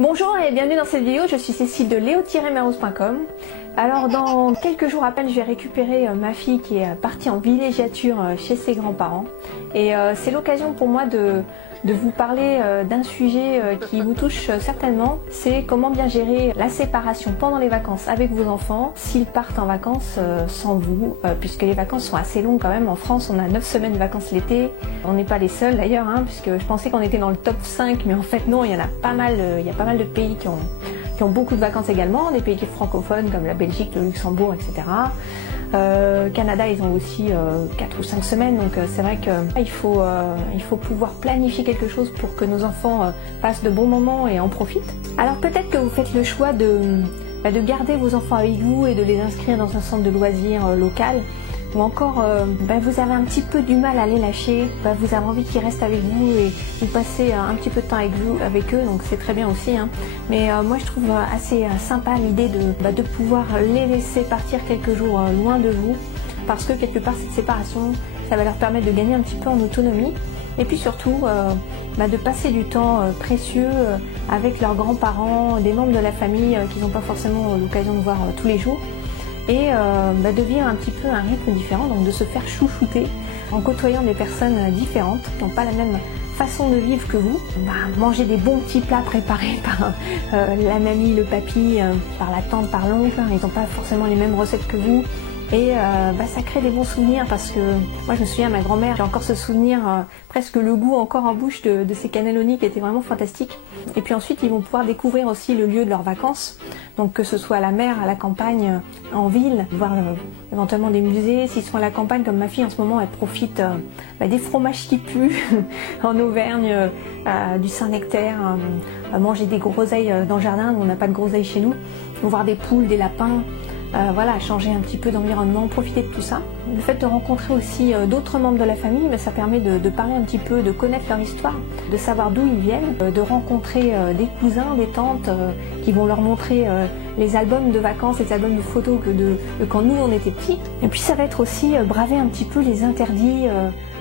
Bonjour et bienvenue dans cette vidéo, je suis Cécile de leo-maros.com. Alors dans quelques jours à peine je vais récupérer ma fille qui est partie en villégiature chez ses grands-parents. Et c'est l'occasion pour moi de vous parler d'un sujet qui vous touche certainement. C'est comment bien gérer la séparation pendant les vacances avec vos enfants s'ils partent en vacances sans vous, puisque les vacances sont assez longues quand même. En France on a 9 semaines de vacances l'été. On n'est pas les seuls d'ailleurs, puisque je pensais qu'on était dans le top 5, mais en fait non, il y en a pas mal, il y a pas mal de pays qui ont beaucoup de vacances également, des pays francophones comme la Belgique, le Luxembourg, etc. Canada, ils ont aussi 4 ou 5 semaines, donc c'est vrai qu'il faut pouvoir planifier quelque chose pour que nos enfants passent de bons moments et en profitent. Alors peut-être que vous faites le choix de garder vos enfants avec vous et de les inscrire dans un centre de loisirs local, ou encore vous avez un petit peu du mal à les lâcher, vous avez envie qu'ils restent avec vous et vous passez un petit peu de temps avec eux, donc c'est très bien aussi. Mais moi je trouve assez sympa l'idée de pouvoir les laisser partir quelques jours loin de vous, parce que quelque part cette séparation, ça va leur permettre de gagner un petit peu en autonomie, et puis surtout de passer du temps précieux avec leurs grands-parents, des membres de la famille qu'ils n'ont pas forcément l'occasion de voir tous les jours. Et de vivre un petit peu un rythme différent, donc de se faire chouchouter en côtoyant des personnes différentes qui n'ont pas la même façon de vivre que vous. Manger des bons petits plats préparés par la mamie, le papy, par la tante, par l'oncle, ils n'ont pas forcément les mêmes recettes que vous. Et ça crée des bons souvenirs, parce que moi je me souviens, ma grand-mère, j'ai encore ce souvenir, presque le goût encore en bouche de ces cannellonis qui étaient vraiment fantastiques. Et puis ensuite ils vont pouvoir découvrir aussi le lieu de leurs vacances, donc que ce soit à la mer, à la campagne, en ville, voir éventuellement des musées. S'ils sont à la campagne comme ma fille en ce moment, elle profite des fromages qui puent en Auvergne, du Saint-Nectaire, manger des groseilles dans le jardin, on n'a pas de groseilles chez nous, voir des poules, des lapins. Voilà, changer un petit peu d'environnement, profiter de tout ça. Le fait de rencontrer aussi d'autres membres de la famille, ça permet de parler un petit peu, de connaître leur histoire, de savoir d'où ils viennent, de rencontrer des cousins, des tantes qui vont leur montrer les albums de vacances, les albums de photos de quand nous on était petits. Et puis ça va être aussi braver un petit peu les interdits,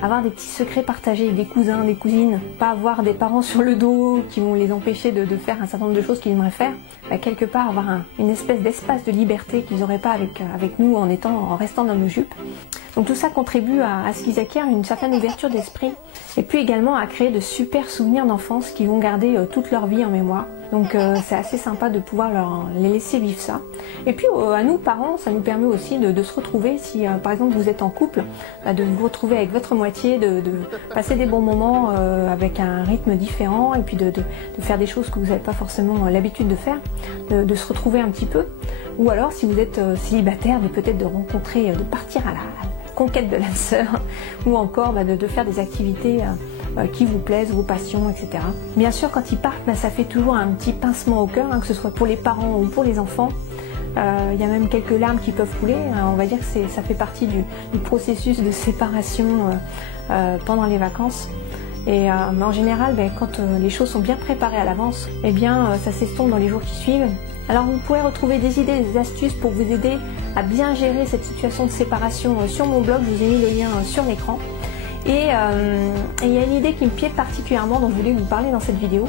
avoir des petits secrets partagés avec des cousins, des cousines, pas avoir des parents sur le dos qui vont les empêcher de faire un certain nombre de choses qu'ils aimeraient faire. Quelque part avoir une espèce d'espace de liberté qu'ils n'auraient pas avec nous en restant dans nos jupes. Donc tout ça contribue à ce qu'ils acquièrent une certaine ouverture d'esprit, et puis également à créer de super souvenirs d'enfance qu'ils vont garder toute leur vie en mémoire. Donc c'est assez sympa de pouvoir les laisser vivre ça. Et puis à nous parents, ça nous permet aussi de se retrouver, si par exemple vous êtes en couple, de vous retrouver avec votre moitié, de passer des bons moments avec un rythme différent, et puis de faire des choses que vous n'avez pas forcément l'habitude de faire, de se retrouver un petit peu. Ou alors si vous êtes célibataire, peut-être de rencontrer, de partir à la conquête de l'âme sœur, ou encore de faire des activités qui vous plaisent, vos passions, etc. Bien sûr, quand ils partent, ça fait toujours un petit pincement au cœur, que ce soit pour les parents ou pour les enfants. Il y a même quelques larmes qui peuvent couler. On va dire que ça fait partie du processus de séparation pendant les vacances. Mais en général, quand les choses sont bien préparées à l'avance, ça s'estompe dans les jours qui suivent. Alors vous pouvez retrouver des idées, des astuces pour vous aider à bien gérer cette situation de séparation sur mon blog. Je vous ai mis le lien sur l'écran. Et il y a une idée qui me pied particulièrement, dont je voulais vous parler dans cette vidéo.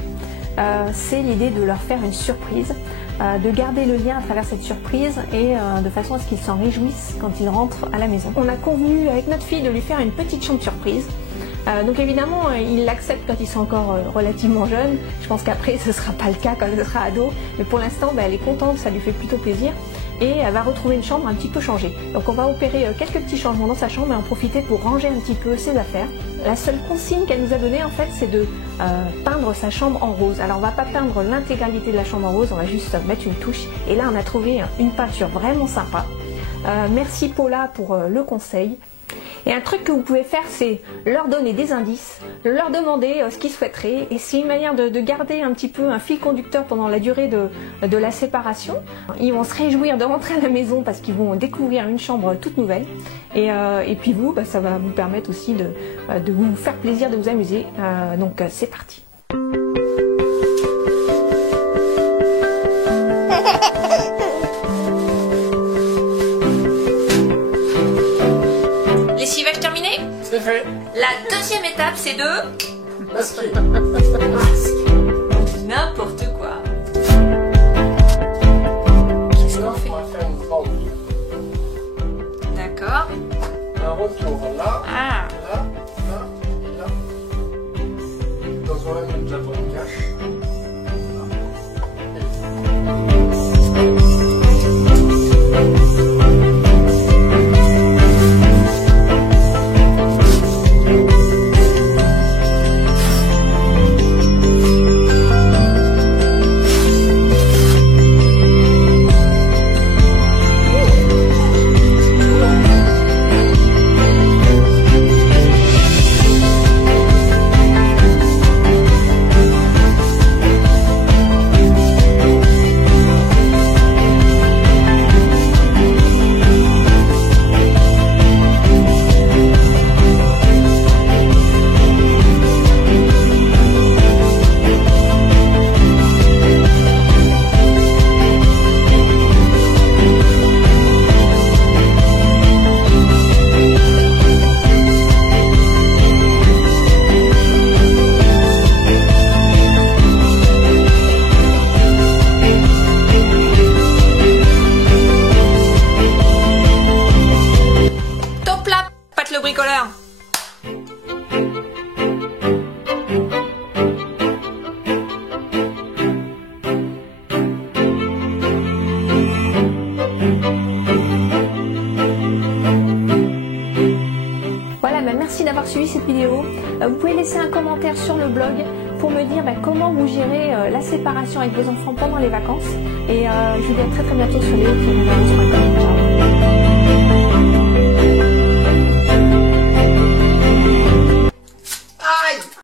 C'est l'idée de leur faire une surprise, de garder le lien à travers cette surprise, et de façon à ce qu'ils s'en réjouissent quand ils rentrent à la maison. On a convenu avec notre fille de lui faire une petite chambre surprise. Donc évidemment, il l'accepte quand ils sont encore relativement jeunes. Je pense qu'après ce ne sera pas le cas quand elle sera ado. Mais pour l'instant, elle est contente, ça lui fait plutôt plaisir. Et elle va retrouver une chambre un petit peu changée. Donc on va opérer quelques petits changements dans sa chambre et en profiter pour ranger un petit peu ses affaires. La seule consigne qu'elle nous a donnée en fait, c'est de peindre sa chambre en rose. Alors on va pas peindre l'intégralité de la chambre en rose, on va juste mettre une touche. Et là on a trouvé une peinture vraiment sympa. Merci Paula pour le conseil. Et un truc que vous pouvez faire, c'est leur donner des indices, leur demander ce qu'ils souhaiteraient, et c'est une manière de garder un petit peu un fil conducteur pendant la durée de la séparation. Ils vont se réjouir de rentrer à la maison parce qu'ils vont découvrir une chambre toute nouvelle, et puis vous, ça va vous permettre aussi de vous faire plaisir, de vous amuser. Donc c'est parti. Lessivage terminé? C'est fait. La deuxième étape, c'est de... Masquer. N'importe quoi. tu auras là, Ah. là, là et là. Donc on va mettre la bonne cache. Le bricoleur. Voilà, merci d'avoir suivi cette vidéo. Vous pouvez laisser un commentaire sur le blog pour me dire comment vous gérez la séparation avec vos enfants pendant les vacances. Et je vous dis à très bientôt sur les